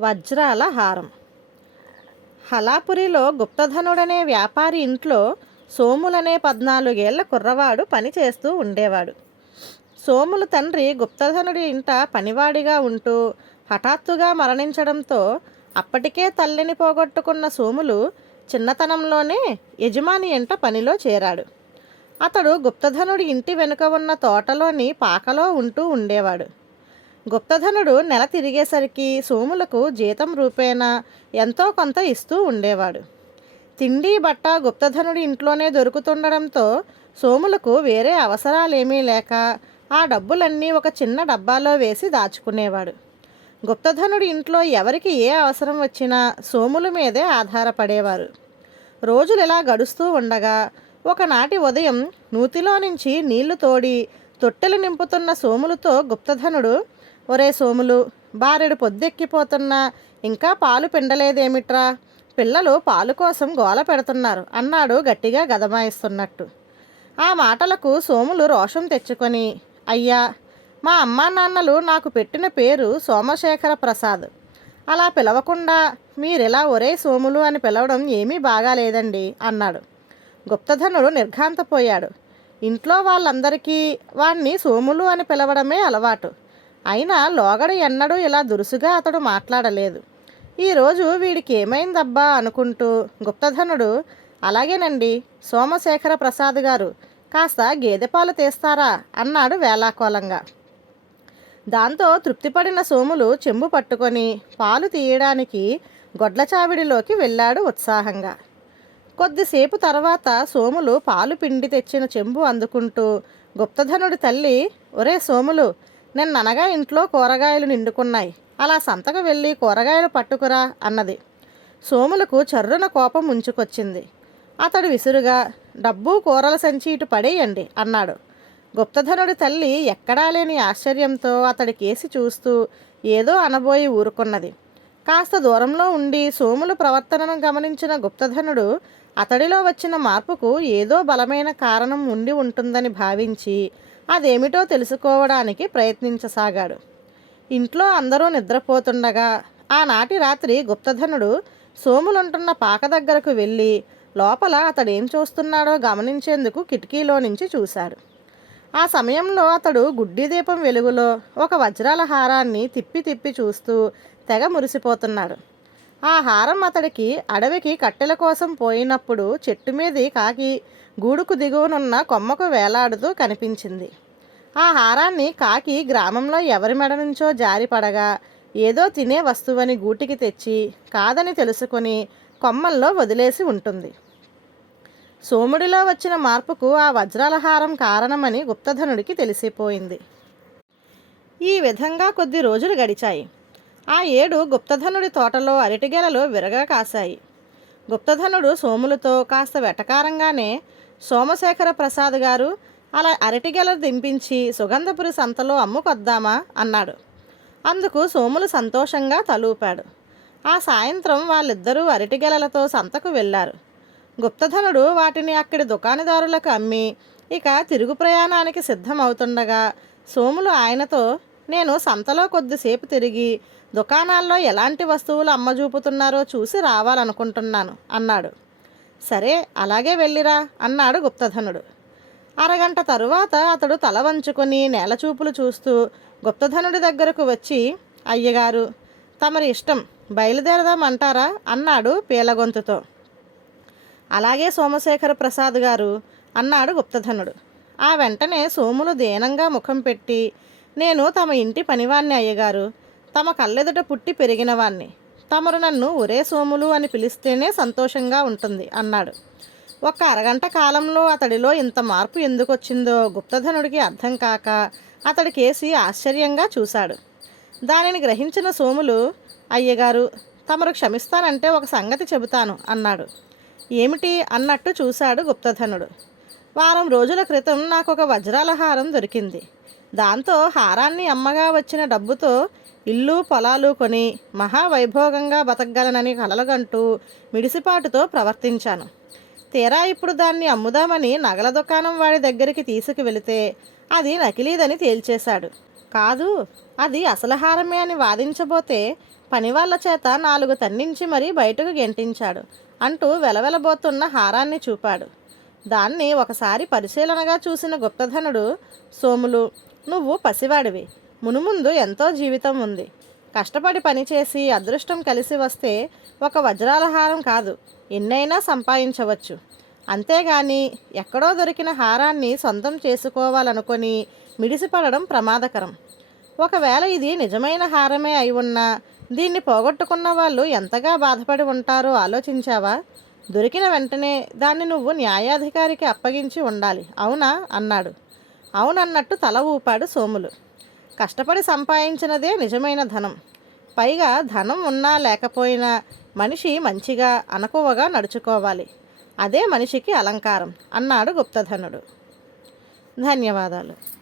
వజ్రాల హారం. హలాపురిలో గుప్తధనుడనే వ్యాపారి ఇంట్లో సోములనే పద్నాలుగేళ్ళ కుర్రవాడు పనిచేస్తూ ఉండేవాడు. సోములు తండ్రి గుప్తధనుడి ఇంట పనివాడిగా ఉంటూ హఠాత్తుగా మరణించడంతో అప్పటికే తల్లిని పోగొట్టుకున్న సోములు చిన్నతనంలోనే యజమాని ఇంట పనిలో చేరాడు. అతడు గుప్తధనుడి ఇంటి వెనుక ఉన్న తోటలోని పాకలో ఉంటూ ఉండేవాడు. గుప్తధనుడు నెల తిరిగేసరికి సోములకు జీతం రూపేణా ఎంతో కొంత ఇస్తూ ఉండేవాడు. తిండి బట్ట గుప్తధనుడి ఇంట్లోనే దొరుకుతుండడంతో సోములకు వేరే అవసరాలేమీ లేక ఆ డబ్బులన్నీ ఒక చిన్న డబ్బాలో వేసి దాచుకునేవాడు. గుప్తధనుడి ఇంట్లో ఎవరికి ఏ అవసరం వచ్చినా సోముల మీదే ఆధారపడేవారు. రోజులు ఇలా గడుస్తూ ఉండగా ఒకనాటి ఉదయం నూతిలో నుంచి నీళ్ళు తోడి తొట్టెలు నింపుతున్న సోములతో గుప్తధనుడు ఒరే సోములు బారెడు పొద్దెక్కిపోతున్నా ఇంకా పాలు పిండలేదేమిట్రా? పిల్లలు పాలు కోసం గోల పెడుతున్నారు అన్నాడు గట్టిగా గదమాయిస్తున్నట్టు. ఆ మాటలకు సోములు రోషం తెచ్చుకొని అయ్యా మా అమ్మా నాన్నలు నాకు పెట్టిన పేరు సోమశేఖర ప్రసాద్. అలా పిలవకుండా మీరిలా ఒరే సోములు అని పిలవడం ఏమీ బాగాలేదండి అన్నాడు. గుప్తధనుడు నిర్ఘాంతపోయాడు. ఇంట్లో వాళ్ళందరికీ వాణ్ణి సోములు అని పిలవడమే అలవాటు. అయినా లోగడ ఎన్నడూ ఇలా దురుసుగా అతడు మాట్లాడలేదు. ఈరోజు వీడికి ఏమైందబ్బా అనుకుంటూ గుప్తధనుడు అలాగేనండి సోమశేఖర ప్రసాద్ గారు కాస్త గేదె పాలు తీస్తారా? అన్నాడు వేలాకోలంగా దాంతో తృప్తిపడిన సోములు చెంబు పట్టుకొని పాలు తీయడానికి గొడ్ల చావిడిలోకి వెళ్ళాడు ఉత్సాహంగా. కొద్దిసేపు తర్వాత సోములు పాలు పిండి తెచ్చిన చెంబు అందుకుంటూ గుప్తధనుడి తల్లి ఒరే సోములు నిన్ననగా ఇంట్లో కూరగాయలు నిండుకున్నాయి. అలా సంతకు వెళ్ళి కూరగాయలు పట్టుకురా అన్నది. సోములకు చర్రున కోపం ముంచుకొచ్చింది. అతడు విసురుగా డబ్బు కూరల సంచి ఇటు పడేయండి అన్నాడు. గుప్తధనుడి తల్లి ఎక్కడా లేని ఆశ్చర్యంతో అతడి కేసి చూస్తూ ఏదో అనబోయి ఊరుకున్నది. కాస్త దూరంలో ఉండి సోములు ప్రవర్తనను గమనించిన గుప్తధనుడు అతడిలో వచ్చిన మార్పుకు ఏదో బలమైన కారణం ఉండి ఉంటుందని భావించి అదేమిటో తెలుసుకోవడానికి ప్రయత్నించసాగాడు. ఇంట్లో అందరూ నిద్రపోతుండగా ఆనాటి రాత్రి గుప్తధనుడు సోములుంటున్న పాక దగ్గరకు వెళ్ళి లోపల అతడేం చూస్తున్నాడో గమనించేందుకు కిటికీలో నుంచి చూశాడు. ఆ సమయంలో అతడు గుడ్డి దీపం వెలుగులో ఒక వజ్రాల హారాన్ని తిప్పి తిప్పి చూస్తూ తెగ మురిసిపోతున్నాడు. ఆ హారం అతడికి అడవికి కట్టెల కోసం పోయినప్పుడు చెట్టు మీది కాకి గూడుకు దిగువనున్న కొమ్మకు వేలాడుతూ కనిపించింది. ఆ హారాన్ని కాకి గ్రామంలో ఎవరి మెడ నుంచో జారిపడగా ఏదో తినే వస్తువని గూటికి తెచ్చి కాదని తెలుసుకొని కొమ్మల్లో వదిలేసి ఉంటుంది. సోముడిలో వచ్చిన మార్పుకు ఆ వజ్రాల హారం కారణమని గుప్తధనుడికి తెలిసిపోయింది. ఈ విధంగా కొద్ది రోజులు గడిచాయి. ఆ ఏడు గుప్తధనుడి తోటలో అరటిగెలలు విరగా కాశాయి. గుప్తధనుడు సోములతో కాస్త వెటకారంగానే సోమశేఖర ప్రసాద్ గారు అలా అరటిగెలలు దింపించి సుగంధపురి సంతలో అమ్ముకొద్దామా అన్నాడు. అందుకు సోములు సంతోషంగా తలూపాడు. ఆ సాయంత్రం వాళ్ళిద్దరూ అరటిగెలలతో సంతకు వెళ్ళారు. గుప్తధనుడు వాటిని అక్కడి దుకాణదారులకు అమ్మి ఇక తిరుగు ప్రయాణానికి సిద్ధమవుతుండగా సోములు ఆయనతో నేను సంతలో కొద్దిసేపు తిరిగి దుకాణాల్లో ఎలాంటి వస్తువులు అమ్మజూపుతున్నారో చూసి రావాలనుకుంటున్నాను అన్నాడు. సరే అలాగే వెళ్ళిరా అన్నాడు గుప్తధనుడు. అరగంట తరువాత అతడు తల వంచుకొని నేలచూపులు చూస్తూ గుప్తధనుడి దగ్గరకు వచ్చి అయ్యగారు తమరి ఇష్టం బయలుదేరదామంటారా అన్నాడు పీలగొంతుతో. అలాగే సోమశేఖర ప్రసాద్ గారు అన్నాడు గుప్తధనుడు. ఆ వెంటనే సోములు దీనంగా ముఖం పెట్టి నేను తమ ఇంటి పనివాణ్ణి అయ్యగారు. తమ కళ్ళెదుట పుట్టి పెరిగినవాణ్ణి తమరు నన్ను ఒరే సోములు అని పిలిస్తేనే సంతోషంగా ఉంటుంది అన్నాడు. ఒక అరగంట కాలంలో అతడిలో ఇంత మార్పు ఎందుకు వచ్చిందో గుప్తధనుడికి అర్థం కాక అతడి కేసి ఆశ్చర్యంగా చూశాడు. దానిని గ్రహించిన సోములు అయ్యగారు తమరు క్షమిస్తానంటే ఒక సంగతి చెబుతాను అన్నాడు. ఏమిటి? అన్నట్టు చూశాడు గుప్తధనుడు. వారం రోజుల క్రితం నాకు ఒక వజ్రాల హారం దొరికింది. దాంతో హారాన్ని అమ్మగా వచ్చిన డబ్బుతో ఇల్లు పొలాలు కొని మహావైభోగంగా బతకగలనని కలలుగంటూ మిడిసిపాటుతో ప్రవర్తించాను. తీరా ఇప్పుడు దాన్ని అమ్ముదామని నగల దుకాణం వాడి దగ్గరికి తీసుకువెళితే అది నకిలీదని తేల్చేశాడు. కాదు అది అసలు హారమే అని వాదించబోతే పనివాళ్ళ చేత నాలుగు తన్నించి మరీ బయటకు గెంటించాడు అంటూ వెలవెలబోతున్న హారాన్ని చూపాడు. దాన్ని ఒకసారి పరిశీలనగా చూసిన గుప్తధనుడు సోములు నువ్వు పసివాడివి. మునుముందు ఎంతో జీవితం ఉంది. కష్టపడి పనిచేసి అదృష్టం కలిసి వస్తే ఒక వజ్రాల హారం కాదు. ఎన్నైనా సంపాదించవచ్చు. అంతేగాని ఎక్కడో దొరికిన హారాన్ని సొంతం చేసుకోవాలనుకొని మిడిసిపడడం ప్రమాదకరం. ఒకవేళ ఇది నిజమైన హారమే అయి ఉన్నా దీన్ని పోగొట్టుకున్న వాళ్ళు ఎంతగా బాధపడి ఉంటారో ఆలోచించావా? దొరికిన వెంటనే దాన్ని నువ్వు న్యాయాధికారికి అప్పగించి ఉండాలి. అవునా? అన్నాడు. అవునన్నట్టు తల ఊపాడు సోములు. కష్టపడి సంపాదించినదే నిజమైన ధనం. పైగా ధనం ఉన్నా లేకపోయినా మనిషి మంచిగా అనకువగా నడుచుకోవాలి. అదే మనిషికి అలంకారం అన్నాడు గుప్తధనుడు. ధన్యవాదాలు.